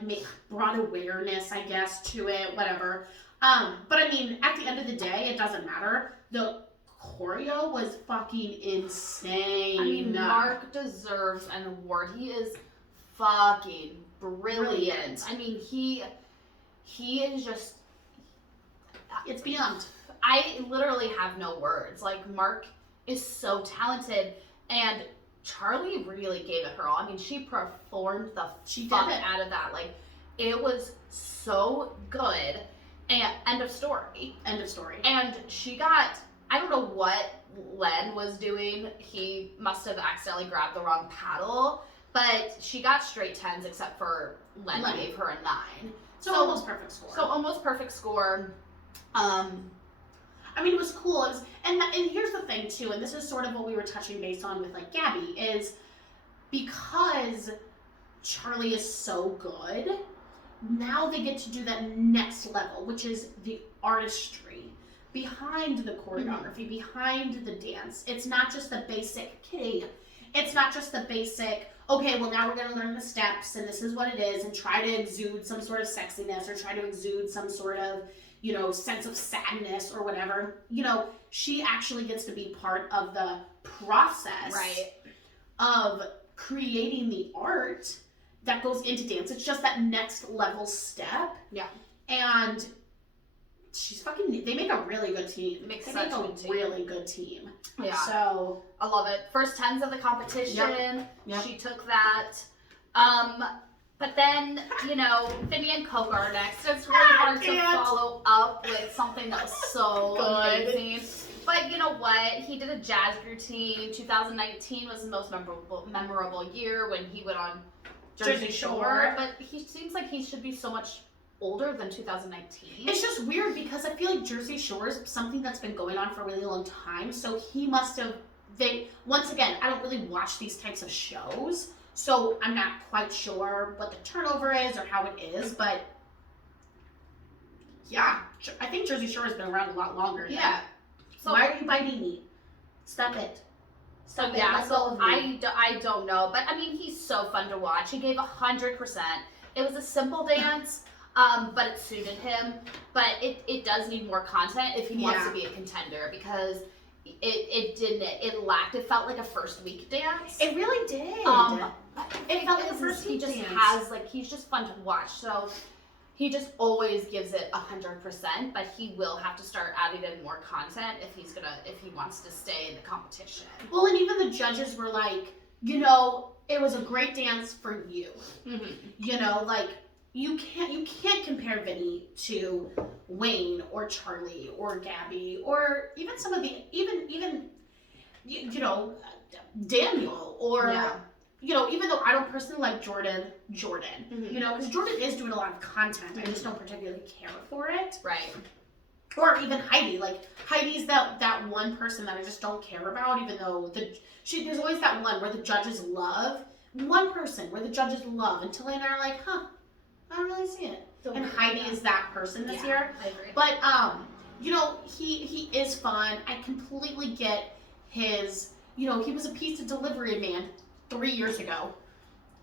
brought awareness, I guess, to it, whatever. But I mean, at the end of the day, it doesn't matter. The choreo was fucking insane. I mean, Mark deserves an award. He is fucking brilliant. I mean, he is just, it's beyond. I literally have no words. Like, Mark is so talented, and Charlie really gave it her all. I mean, she performed the fuck out of that. Like, it was so good. And end of story. End of story. And she got, I don't know what Len was doing. He must have accidentally grabbed the wrong paddle, but she got straight 10s except for Len gave her a 9. So almost perfect score. So almost perfect score. I mean, it was cool. It was, and here's the thing too, and this is sort of what we were touching base on with like Gabby, is because Charlie is so good, now they get to do that next level, which is the artistry behind the choreography, behind the dance. It's not just the basic kitty. It's not just the basic, okay, well now we're gonna learn the steps and this is what it is, and try to exude some sort of sexiness or try to exude some sort of, sense of sadness or whatever. She actually gets to be part of the process of creating the art that goes into dance. It's just that next level step. Yeah. And she's they make a really good team. They make a really good team. Yeah. So I love it. First 10s of the competition. Yep. She took that. But then, Finny and Coco are next. It's really hard to follow up with something that was so amazing. But you know what? He did a jazz routine. 2019 was the most memorable year when he went on Jersey Shore. But he seems like he should be so much older than 2019. It's just weird because I feel like Jersey Shore is something that's been going on for a really long time. So he must have, once again, I don't really watch these types of shows. So I'm not quite sure what the turnover is or how it is, but yeah, I think Jersey Shore has been around a lot longer. Yeah. So why are you biting me? Stop it. So yeah, so I don't know, but I mean, he's so fun to watch. He gave 100%. It was a simple dance, but it suited him. But it does need more content if he wants to be a contender, because it lacked. It felt like a first week dance. It really did. It felt like a first week dance. He's just fun to watch. So he just always gives it 100%, but he will have to start adding in more content if he wants to stay in the competition. Well, and even the judges were like, it was a great dance for you. Mm-hmm. Like you can't compare Vinny to Wayne or Charlie or Gabby or even some of the even Daniel or even though I don't personally like Jordan, mm-hmm. Because Jordan is doing a lot of content. I just don't particularly care for it. Right. Or even Heidi. Like, Heidi's that one person that I just don't care about, even though there's always that one where the judges love. One person where the judges love, and Tilly and I are like, I don't really see it. And Heidi is that person this year. I agree. But, he is fun. I completely get his, he was a pizza delivery man 3 years ago,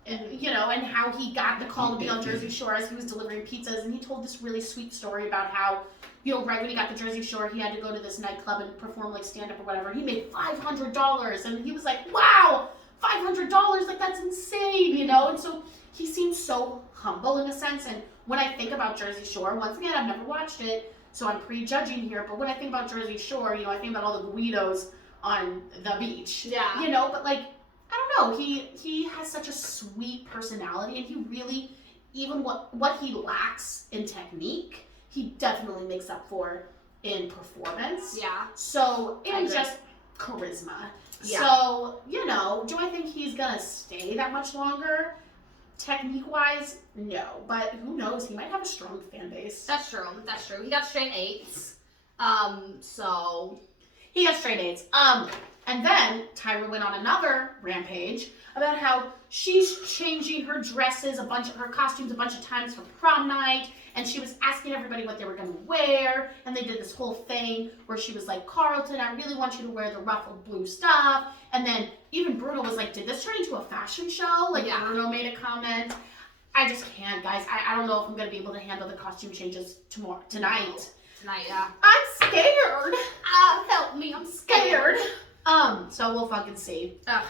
and how he got the call to be on Jersey Shore as he was delivering pizzas, and he told this really sweet story about how, right when he got to Jersey Shore, he had to go to this nightclub and perform like stand-up or whatever. He made $500, and he was like, wow, $500, like that's insane, and so he seems so humble in a sense. And when I think about Jersey Shore, once again, I've never watched it, so I'm prejudging here, but when I think about Jersey Shore, I think about all the Guidos on the beach. Yeah. You know, but like, I don't know, he has such a sweet personality, and he really, even what he lacks in technique, he definitely makes up for in performance. Yeah. So, I and agree. just charisma. Yeah. So, you know, do I think he's gonna stay that much longer? Technique wise, no. But who knows? He might have a strong fan base. That's true. That's true. He got straight 8s. So He got straight A's. And then Tyra went on another rampage about how she's changing her dresses, her costumes a bunch of times for prom night, and she was asking everybody what they were going to wear, and they did this whole thing where she was like, Carlton, I really want you to wear the ruffled blue stuff, and then even Bruno was like, did this turn into a fashion show? Like, Yeah. Bruno made a comment. I just can't, guys. I don't know if I'm going to be able to handle the costume changes tonight. tonight, yeah. I'm scared. Help me, I'm scared. So we'll fucking see. Ugh.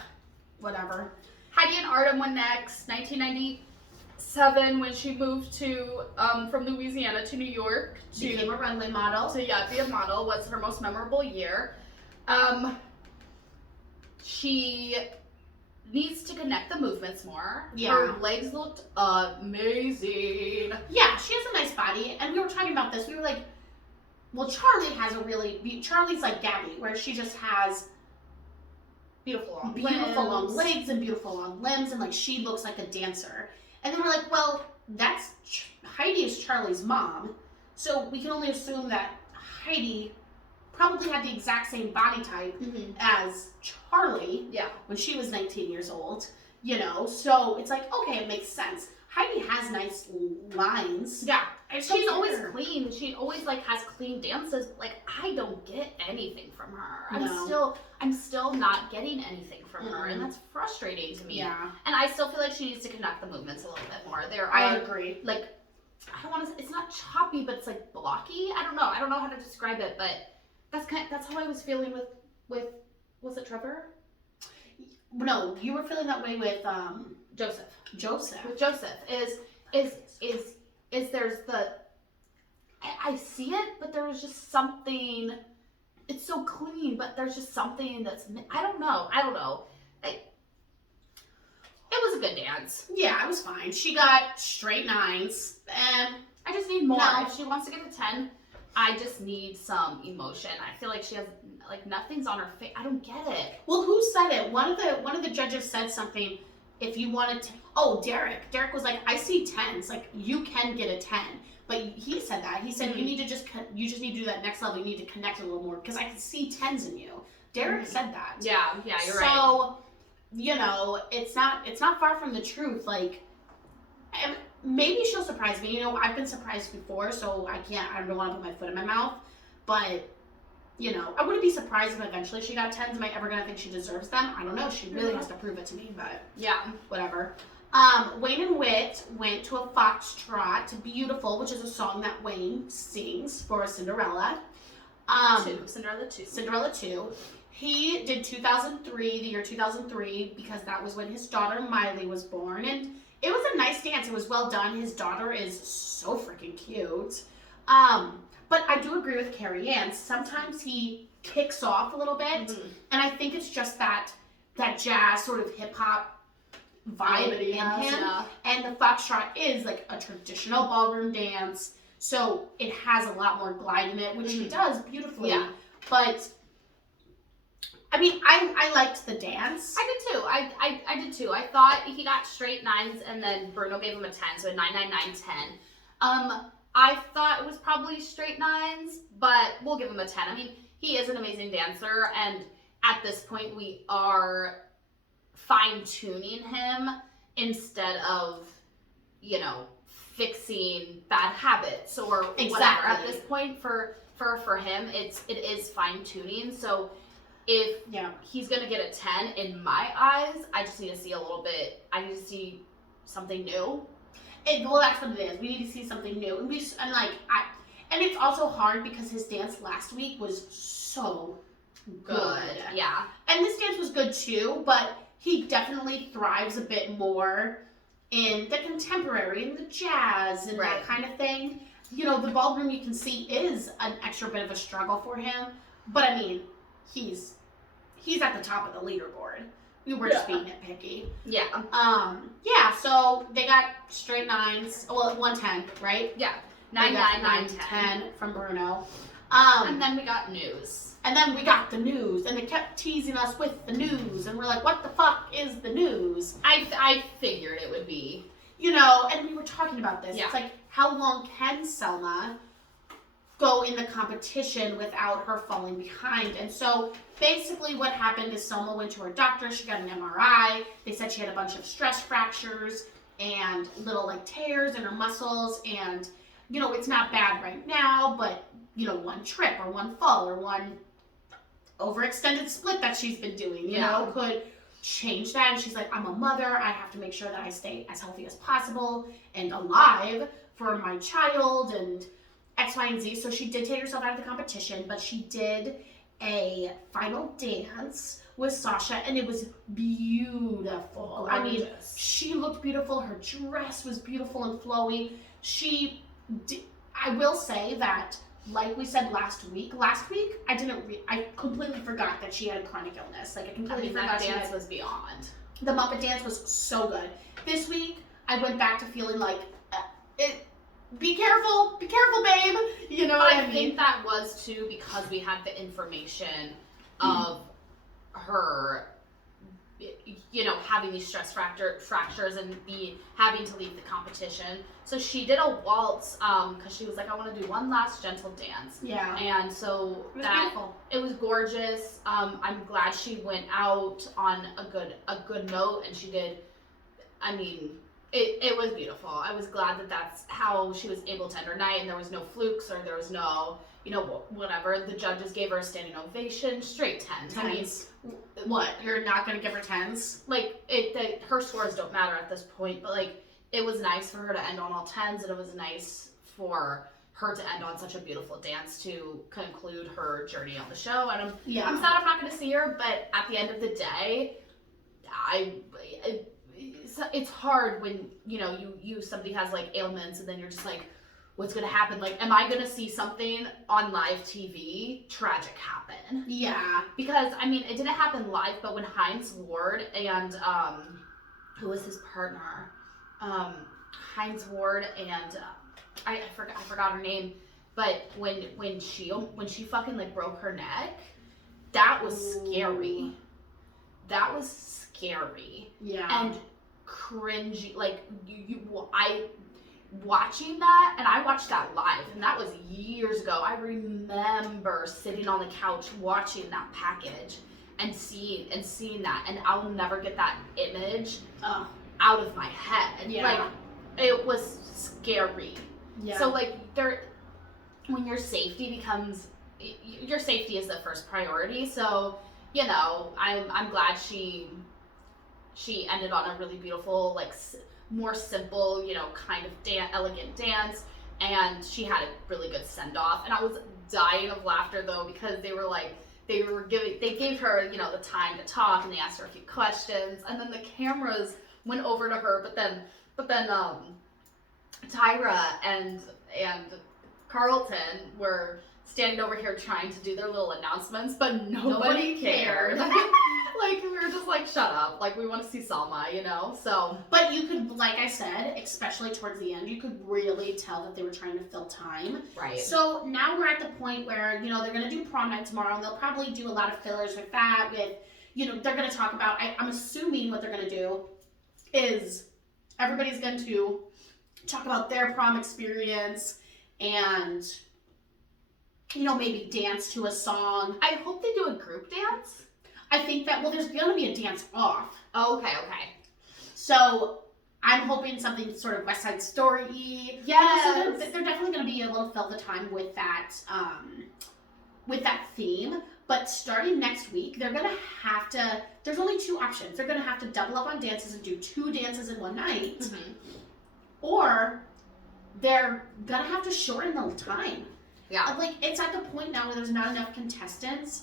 Whatever. Heidi and Artem went next, 1997, when she moved to from Louisiana to New York Became a runway model. be a model, was her most memorable year. She needs to connect the movements more. Yeah. Her legs looked amazing. Yeah, she has a nice body, and we were talking about this. We were like, well, Charlie's like Gabby, where she just has Beautiful long long legs and beautiful long limbs, and like she looks like a dancer. And then we're like, well, Heidi is Charlie's mom, so we can only assume that Heidi probably had the exact same body type Mm-hmm. as Charlie Yeah. when she was 19 years old, you know? So it's like, okay, it makes sense. Heidi has nice lines. Yeah. I She's don't always care. clean. She always like has clean dances. Like I don't get anything from her. No. I'm still not getting anything from her, and Mhm. that's frustrating to me. Yeah, And I still feel like she needs to connect the movements a little bit more. There I are agree. like, I don't want to. It's not choppy, but it's like blocky. I don't know. I don't know how to describe it, but that's how I was feeling with was it Trevor? No, you were feeling that way with Joseph. Joseph. With Joseph is there's the I see it, but there was just something. It's so clean, but there's just something that's I don't know. It was a good dance. Yeah, it was fine. She got straight 9s. I just need more. No. If she wants to get a 10, I just need some emotion. I feel like she has like nothing's on her face. I don't get it. Well, who said it? One of the judges said something. If you wanted to, oh, Derek. Derek was like, I see 10s. Like you can get a 10. But he said that. He said you need to you just need to do that next level. You need to connect a little more because I can see 10s in you. Derek said that. Yeah, you're right. So, you know, it's not far from the truth. Like, maybe she'll surprise me. You know, I've been surprised before, so I don't want to put my foot in my mouth. But, you know, I wouldn't be surprised if eventually she got 10s. Am I ever going to think she deserves them? I don't know. She really has to prove it to me, but Yeah. whatever. Wayne and Whit went to a foxtrot to Beautiful, which is a song that Wayne sings for Cinderella. Cinderella 2. He did 2003, the year 2003, because that was when his daughter Miley was born. And it was a nice dance. It was well done. His daughter is so freaking cute. But I do agree with Carrie Ann. Sometimes he kicks off a little bit. Mhm. And I think it's just that jazz sort of hip hop vibe in him. Yeah. And the foxtrot is like a traditional ballroom dance. So it has a lot more glide in it, which he does beautifully. Yeah. But I mean, I liked the dance. I did too. I did too. I thought he got straight 9s and then Bruno gave him a 10, so a 9, 9, 9, 10. I thought it was probably straight 9s, but we'll give him a 10. I mean, he is an amazing dancer, and at this point we are fine-tuning him instead of, you know, fixing bad habits or whatever. Exactly. At this point for him, it is fine-tuning. So if he's gonna get a 10 in my eyes, I just need to see a little bit. I need to see something new. Well, that's what it is. We need to see something new, and and it's also hard because his dance last week was so good. Yeah. And this dance was good too, but he definitely thrives a bit more in the contemporary and the jazz and Right. that kind of thing. You know, the ballroom, you can see, is an extra bit of a struggle for him. But I mean, he's he's at the top of the leaderboard. We were just being nitpicky. Yeah. Yeah, so they got straight 9s. Well, 110, right? Yeah. They 9, got 9, 9, 10 from Bruno. And then we got news. And then we got the news, and they kept teasing us with the news, and we're like, what the fuck is the news? I figured it would be. You know, and we were talking about this. Yeah. It's like, how long can Selma go in the competition without her falling behind? And so basically what happened is Selma went to her doctor, she got an MRI, they said she had a bunch of stress fractures and little like tears in her muscles, and you know, it's not bad right now, but you know, one trip or one fall or one overextended split that she's been doing, you know, could change that. And she's like, I'm a mother, I have to make sure that I stay as healthy as possible and alive for my child and X, Y, and Z. So she did take herself out of the competition, but she did a final dance with Sasha, and it was beautiful. I mean, she looked beautiful. Her dress was beautiful and flowy. I will say that, like we said last week, I completely forgot that she had chronic illness. Like, I completely forgot that dance was beyond. The Muppet dance was so good. This week, I went back to feeling like, be careful, babe. You know what I mean? I think that was too because we had the information of her, you know, having these stress fractures and having to leave the competition. So she did a waltz because she was like, I want to do one last gentle dance. Yeah. And so it was beautiful. It was gorgeous. I'm glad she went out on a good note, and she did. I mean, it was beautiful. I was glad that that's how she was able to end her night, and there was no flukes or there was no, you know, whatever. The judges gave her a standing ovation, straight 10s. I mean, what? You're not gonna give her 10s? Like her scores don't matter at this point, but like it was nice for her to end on all 10s, and it was nice for her to end on such a beautiful dance to conclude her journey on the show. And I'm sad I'm not going to see her, but at the end of the day, it's hard when, you know, somebody has like ailments and then you're just like, what's going to happen? Like, am I going to see something on live TV tragic happen? Yeah. Because, I mean, it didn't happen live, but when Hines Ward and, who was his partner? Hines Ward and, I forgot her name, but when she fucking like broke her neck, that was scary. That was scary. Yeah. And cringy, like I watching that, and I watched that live, and that was years ago. I remember sitting on the couch watching that package and seeing that, and I'll never get that image out of my head. Yeah. Like, it was scary. Yeah. So like when your safety is the first priority. So, you know, I'm glad she ended on a really beautiful, like more simple, you know, kind of elegant dance, and she had a really good send off. And I was dying of laughter though, because they gave her, you know, the time to talk, and they asked her a few questions, and then the cameras went over to her, but then Tyra and Carlton were standing over here trying to do their little announcements, but nobody cared. Like, we were just like, shut up. Like, we want to see Selma, you know? So. But you could, like I said, especially towards the end, you could really tell that they were trying to fill time. Right. So now we're at the point where, you know, they're going to do prom night tomorrow, and they'll probably do a lot of fillers with that, with, you know, they're going to talk about, I'm assuming what they're going to do is everybody's going to talk about their prom experience and, you know, maybe dance to a song. I hope they do a group dance. I think that, well, there's going to be a dance off. Oh, okay. So I'm hoping something sort of West Side Story-y. Yes. So they're definitely going to be able to fill the time with that theme. But starting next week, they're going to have to, there's only two options. They're going to have to double up on dances and do 2 dances in one night. Mm-hmm. Or they're going to have to shorten the time. Yeah. Like, it's at the point now where there's not enough contestants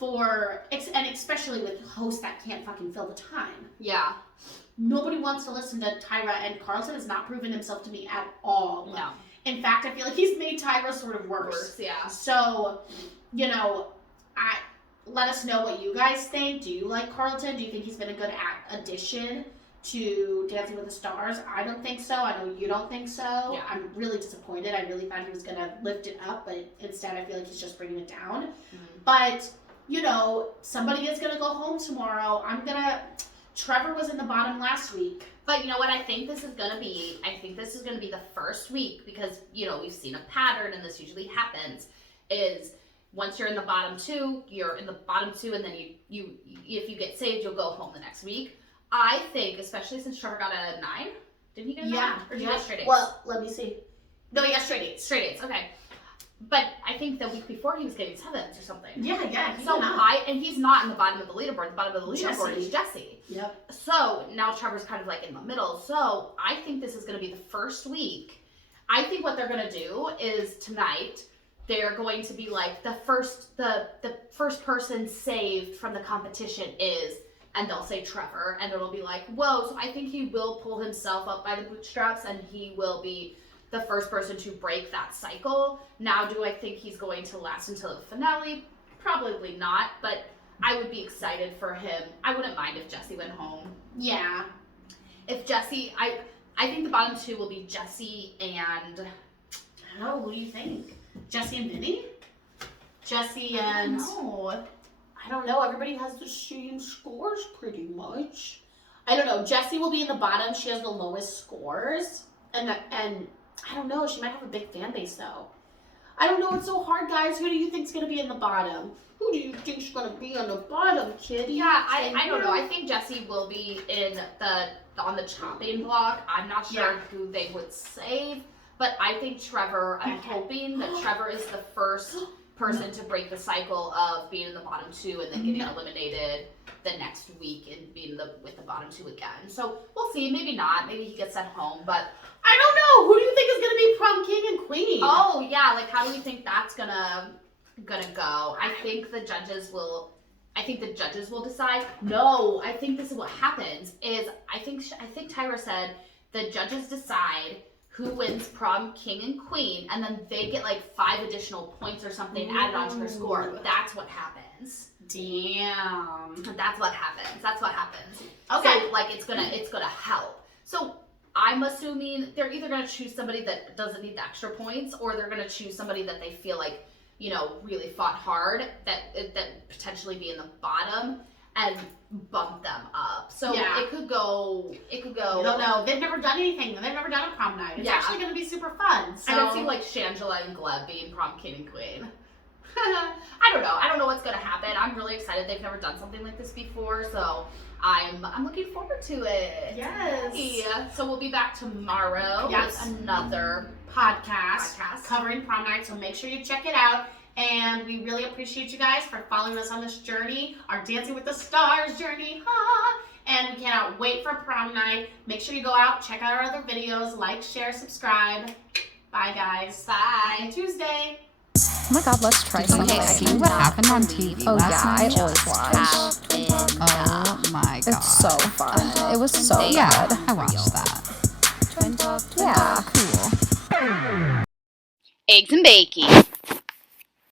and especially with hosts that can't fucking fill the time. Yeah. Nobody wants to listen to Tyra, and Carlton has not proven himself to me at all. No. In fact, I feel like he's made Tyra sort of worse. Yeah. So, you know, let us know what you guys think. Do you like Carlton? Do you think he's been a good addition to Dancing with the Stars? I don't think so. I know you don't think so. Yeah. I'm really disappointed. I really thought he was going to lift it up, but instead I feel like he's just bringing it down. But, you know, somebody is going to go home tomorrow. Trevor was in the bottom last week. But you know what I think this is going to be? I think this is going to be the first week because, you know, we've seen a pattern and this usually happens is once you're in the bottom two, you're in the bottom two and then you if you get saved, you'll go home the next week. I think, especially since Trevor got a 9. Did he get a 9? Or did he get straight A's? Well, let me see. No, he got straight A's. Straight A's, okay. But I think the week before he was getting 7s or something. Yeah. So and he's not in the bottom of the leaderboard. The bottom of the leaderboard is Jesse. Yep. So now Trevor's kind of like in the middle. So I think this is going to be the first week. I think what they're going to do is tonight they're going to be like the first person saved from the competition is, and they'll say Trevor, and it'll be like, whoa. So I think he will pull himself up by the bootstraps, and he will be the first person to break that cycle. Now, do I think he's going to last until the finale? Probably not, but I would be excited for him. I wouldn't mind if Jesse went home. Yeah. If Jesse, I think the bottom two will be Jesse and... I don't know, who do you think? Jesse and Vinny? Jesse and... I don't know. Everybody has the same scores pretty much. I don't know. Jesse will be in the bottom. She has the lowest scores. And I don't know. She might have a big fan base, though. I don't know. It's so hard, guys. Who do you think's going to be in the bottom? Who do you think's going to be on the bottom, kitty? Yeah, I don't know. I think Jesse will be on the chopping block. I'm not sure who they would save. But I think Trevor, I'm hoping that Trevor is the first person to break the cycle of being in the bottom two and then getting eliminated the next week and being with the bottom two again. So we'll see. Maybe not. Maybe he gets sent home. But I don't know. Who do you think is going to be prom king and queen? Oh yeah, like how do we think that's gonna go? I think the judges will decide. No, I think this is what happens. Is I think Tyra said the judges decide who wins prom king and queen, and then they get like 5 additional points or something added onto their score. That's what happens. Damn. That's what happens. Okay. So like it's gonna help. So I'm assuming they're either gonna choose somebody that doesn't need the extra points, or they're gonna choose somebody that they feel like, you know, really fought hard that potentially be in the bottom and bump them up. So it could go. I don't know. They've never done anything. They've never done a prom night. It's actually going to be super fun. So. I don't see like Shangela and Gleb being prom king and queen. I don't know. I don't know what's going to happen. I'm really excited. They've never done something like this before, so I'm looking forward to it. Yes. Yeah. So we'll be back tomorrow with another podcast covering prom night. So make sure you check it out. And we really appreciate you guys for following us on this journey, our Dancing with the Stars journey. And we cannot wait for prom night. Make sure you go out, check out our other videos, like, share, subscribe. Bye, guys. Bye. Tuesday. Oh my god, let's try something. See what happened on TV Oh last yeah, I night? always watch. Oh my god. It's so fun. It was so Yeah, good. I watched that. Yeah. Cool. Eggs and bacon.